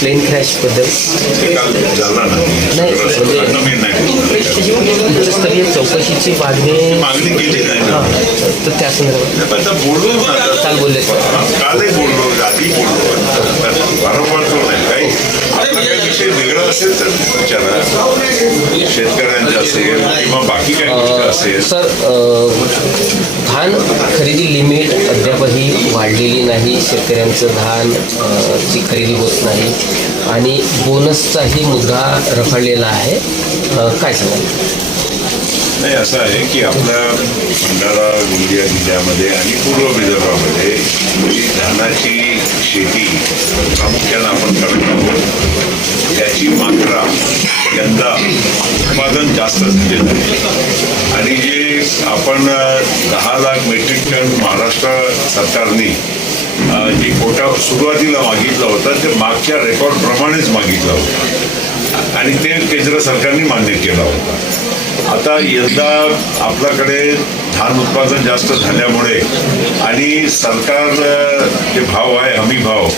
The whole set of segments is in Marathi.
प्लेन क्रॅशबद्दल नाही म्हणजे उच्चस्तरीय चौकशीची मागणी केली नाही ना. तर त्या संदर्भात बोललो ना, काल बोलले कालही बोललो, आधी बोललो, वारंवार तो नाही काही विषय वेगळा असेल तर विचारा, शेतकऱ्यांचा असेल किंवा बाकी काही गोष्ट असेल. सर, धान खरेदी लिमिट अद्यापही वाढलेली नाही, शेतकऱ्यांचं धान ची खरेदी होत नाही आणि बोनसचाही मुद्दा रखडलेला आहे. काय सांगाल? नाही, असं आहे की आपल्या भंडारा गोंदिया जिल्ह्यामध्ये आणि पूर्व विदर्भामध्ये धानाची शेती प्रामुख्यानं आपण करत आहोत. त्याची मात्रा यंदा उत्पादन जास्त झालेलं आहे आणि जे आपण 10 लाख मेट्रिक टन महाराष्ट्र सरकारने जे कोटा सुरुवातीला मागितला होता ते मागच्या रेकॉर्डप्रमाणेच मागितला होता आणि ते केंद्र सरकारने मान्य केला होता. आता यंदा आपल्याकडे धान उत्पादन जास्त झाल्यामुळे आणि सरकार जे भाव आहे हमी भाव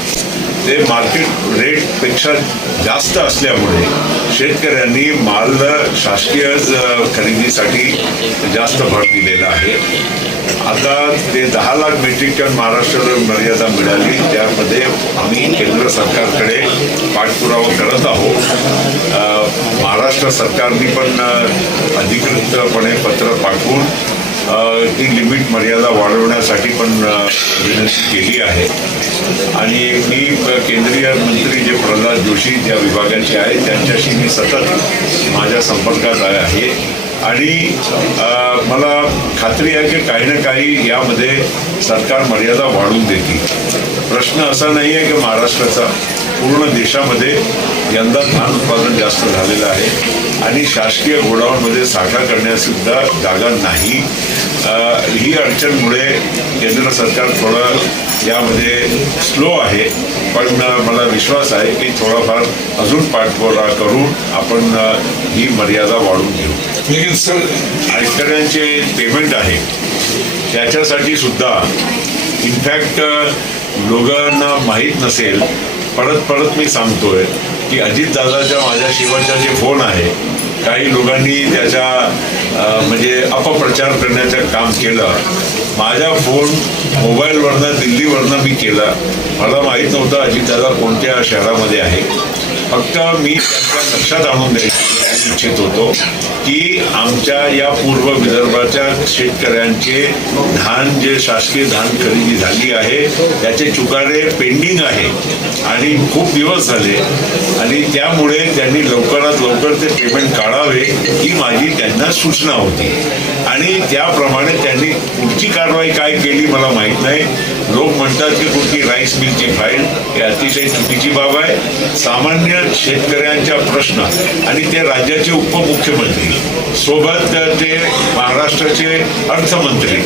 ते मार्केट रेटपेक्षा जास्त असल्यामुळे शेतकऱ्यांनी माल शासकीय खरेदीसाठी जास्त भर दिलेला आहे. आता ते 10 लाख मेट्रिक टन महाराष्ट्राला मर्यादा मिळाली, त्यामध्ये आम्ही केंद्र सरकारकडे पाठपुरावा करत आहोत. महाराष्ट्र सरकारने पण अधिकृतपणे पत्र पाठवून ती लिमिट मर्यादा वाढवण्यासाठी पण विनंती केली आहे आणि मी केंद्रीय मंत्री जे प्रल्हाद जोशी ज्या विभागाचे आहेत त्यांच्याशी मी सतत माझ्या संपर्कात आहे आणि मला खात्री आहे की काही ना काही यामध्ये सरकार मर्यादा वाढवून देतील. प्रश्न असा नाही आहे की महाराष्ट्राचा, पूर्ण देशामध्ये यंदा धान उत्पादन जास्त झालेलं आहे आणि शासकीय गोडाऊनमध्ये साठा करण्यासुद्धा जागा नाही. ही अडचणमुळे केंद्र सरकार थोडं यामध्ये स्लो आहे, पण मला विश्वास आहे की थोडाफार अजून पाठपुरावा करून आपण ही मर्यादा वाढवून घेऊ. लेकिन सर, शेतकऱ्यांचे पेमेंट आहे त्याच्यासाठी सुद्धा इनफॅक्ट लोकांना माहीत नसेल, परत मी सांगतोय की अजितदादाच्या माझ्या शेवटचा जे फोन आहे काही लोकांनी त्याचा म्हणजे अपप्रचार करण्याचं काम केलं. माझा फोन मोबाईलवरनं दिल्लीवरनं मी केला. मला माहीत नव्हतं अजितदादा कोणत्या शहरामध्ये आहे. फक्त मी त्यांच्या लक्षात आणून द्यायला इच्छित होतो की आमच्या या पूर्व विदर्भाच्या शेतकऱ्यांचे धान जे शासकीय धान खरेदी झाली आहे त्याचे चुकारे पेंडिंग आहे आणि खूप दिवस झाले आणि त्यामुळे त्यांनी लवकरात लवकर ते पेमेंट काढावे ही माझी त्यांना सूचना होती आणि त्याप्रमाणे त्यांनी पुढची कारवाई काय केली मला माहीत नाही. लोक म्हणतात की कुठली राईस मिलची फाईल, ही अतिशय चुकीची बाब आहे. सामान्य शेतकऱ्यांचा प्रश्न आणि ते राज्याचे उपमुख्यमंत्री सोबत ते महाराष्ट्राचे अर्थमंत्री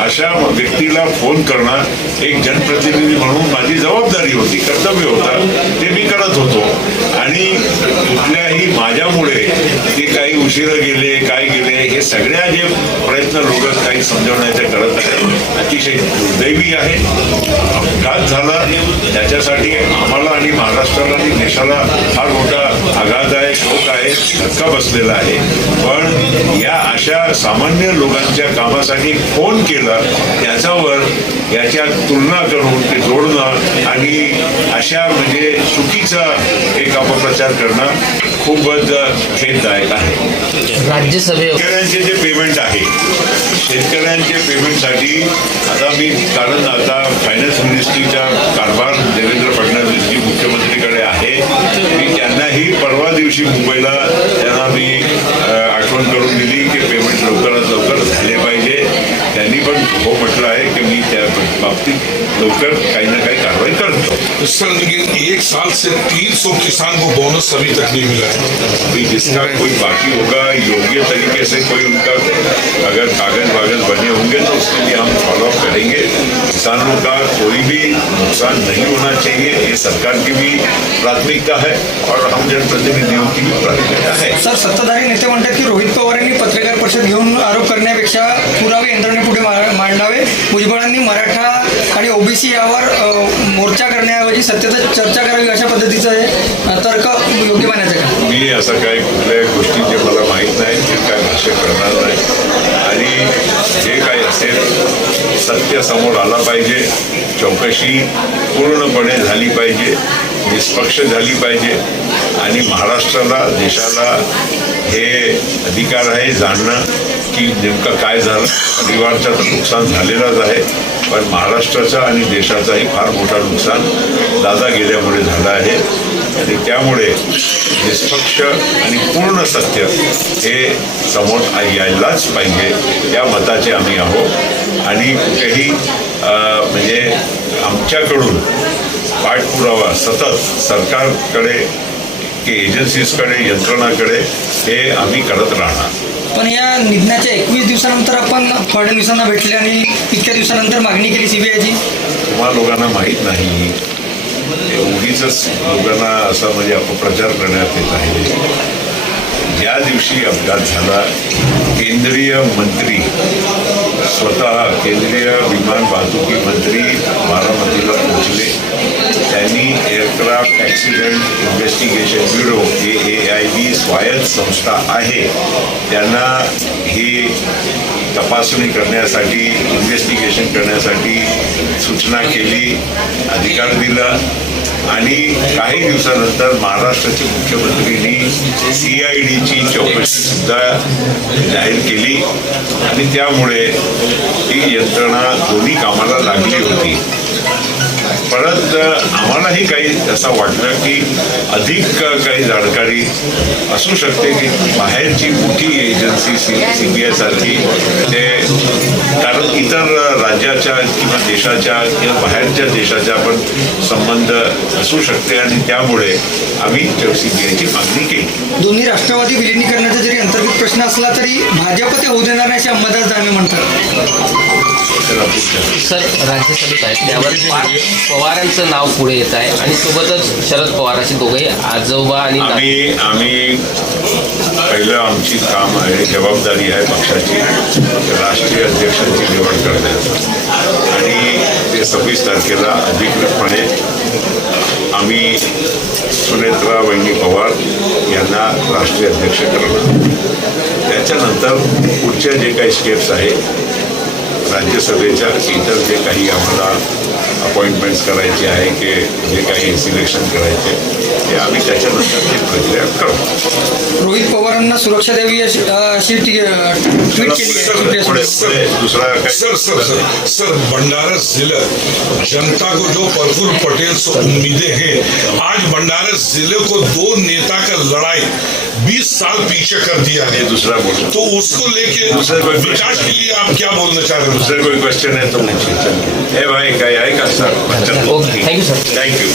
अशा व्यक्तीला फोन करणं एक जनप्रतिनिधी म्हणून माझी जबाबदारी होती, कर्तव्य होता, ते मी करत होतो आणि कुठल्याही माझ्यामुळे ते काही उशिरा गेले काय गेले हे सगळ्या जे प्रयत्न लोक काही समजवण्याचे करत आहेत अतिशय दुर्दैवी आहे. अपघात झाला त्याच्यासाठी आम्हाला आणि महाराष्ट्राला आणि देशाला फार मोठा आघात आहे, शोक आहे, धक्का बसलेला आहे. पण या अशा सामान्य लोकांच्या कामासाठी फोन केला त्याच्यावर याच्या तुलना करून ते जोडणं आणि अशा म्हणजे चुकीचा एक अपप्रचार करणं खूपच खेददायक आहे. राज्यसभेवर शेतकऱ्यांचे जे पेमेंट आहे शेतकऱ्यांचे पेमेंटसाठी आता मी कारण आता फायनान्स मिनिस्ट्रीचा कारभार देवेंद्र फडणवीसजी मुख्यमंत्रीकडे आहे. मी त्यांनाही परवा दिवशी मुंबईला त्यांना मी आठवण करून दिली की पेमेंट लवकरात लवकर झाले पाहिजे. त्यांनी पण हो म्हटलं आहे की मी त्या बाबतीत लवकर काही ना काही कारवाई करतो. सर, लेकिन 1 साल से 300 किसान को बोनस अभी तक नहीं मिला है. जिसका कोई बाकी होगा योग्य तरीके से कोई उनका अगर कागज वागज बने होंगे तो उसके लिए हम फॉलोअप करेंगे. किसानों का कोई भी नुकसान नहीं होना चाहिए, ये सरकार की भी प्राथमिकता है और हम जनप्रतिनिधियों की भी प्राथमिकता है. सर, सत्ताधारी नेते म्हणतात की रोहित पवार यांनी पत्रकार परिषद घेऊन आरोप करण्यापेक्षा पुरावे यंत्रणेपुढे मांडावे. भुजबळांनी मराठा आणि ओबीसी यावर मोर्चा करण्याऐवजी ऐवजी सत्याचं चर्चा करावी अशा पद्धतीचं हे तर्क योग्य मानायचं का? मी असं काही कुठल्याही गोष्टीचे मला माहीत नाही, ते काय भाष्य करणार नाही. आणि जे काही असेल सत्य समोर आला पाहिजे, चौकशी पूर्णपणे झाली पाहिजे, निष्पक्ष झाली पाहिजे. आणि महाराष्ट्राला, देशाला हे अधिकार आहे जाणणं की नेमकं काय झालं. परिवारचं तर नुकसान झालेलंच आहे, पण महाराष्ट्राचं आणि देशाचंही फार मोठं नुकसान दादा गेल्यामुळे झालं आहे. आणि त्यामुळे निष्पक्ष आणि पूर्ण सत्य हे समोर यायलाच पाहिजे या मताचे आम्ही आहोत. आणि कुठेही म्हणजे आमच्याकडून पाठपुरावा सतत सरकारकडे की एजन्सीजकडे, यंत्रणाकडे हे आम्ही करत राहणार. पण या निधनाच्या 21 दिवसानंतर आपण फडणवीसांना भेटले आणि इतक्या दिवसानंतर मागणी केली सीबीआयची. तुम्हा लोकांना माहीत नाही, उगीच लोकांना असा म्हणजे अपप्रचार करण्यात येत आहे. ज्या दिवशी अपघात झाला, केंद्रीय मंत्री स्वतः, केंद्रीय विमान वाहतुकी मंत्री बारामतीला पोहोचले. त्यांनी aircraft accident investigation bureau, AAIB स्वायत्त संस्था आहे, त्यांना ही तपासणी करण्यासाठी, इन्व्हेस्टिगेशन करण्यासाठी सूचना केली, अधिकार दिला. आणि काही दिवसानंतर महाराष्ट्राचे मुख्यमंत्र्यांनी CIDची चौकशी सुद्धा जाहीर केली. आणि त्यामुळे ही यंत्रणा दोन्ही कामाला लागली होती. परत आम्हालाही काही असं वाटलं की अधिक काही जाणकारी असू शकते की बाहेरची मोठी एजन्सी CBI सारखी, ते कारण इतर राज्याच्या किंवा देशाच्या किंवा बाहेरच्या देशाच्या पण संबंध असू शकते. आणि त्यामुळे आम्ही CBIची मागणी केली. दोन्ही राष्ट्रवादी विलिनीकरणाचा जरी अंतर्गत प्रश्न असला तरी भाजप ते होऊ देणार नाही असे अंबादास दानवे म्हणतात. सर, राज्यसभेत आहेत त्यावर पवारांचं नाव पुढे येत आहे आणि सोबतच शरद पवार असे दोघेही आजोबा आणि आम्ही पहिलं आमची काम आहे, जबाबदारी आहे पक्षाची, राष्ट्रीय अध्यक्षांची निवड करण्याचं. आणि ते 26 तारखेला अधिकृतपणे आम्ही सुनेत्रा वहिनी पवार यांना राष्ट्रीय अध्यक्ष करणार. त्याच्यानंतर पुढच्या जे काही स्टेप्स आहेत राज्यसभेच्या, इतर जे काही आम्हाला अपॉइंटमेंट्स करायचे आहे की जे काही सिलेक्शन करायचे ते आम्ही त्याच्यानंतर ती प्रक्रिया करू. रोहित पवारांना सुरक्षा द्यावी अशी ट्विट केली आहे. दुसरा काय सर बनारस जिले जनता को जो प्रफुल्ल पटेल से उम्मीदें हैं, आज बनारस जिले को दो नेता का लड़ाई 20 साल पीछे कर दिया है. दूसरा बोलो तो उसको लेके दूसरा कोई विकास के लिए आप क्या बोलना चाह रहे हो? दूसरा कोई क्वेश्चन है तो पूछिए. भाई काय आहे का sir? Okay, thank you sir. Thank you.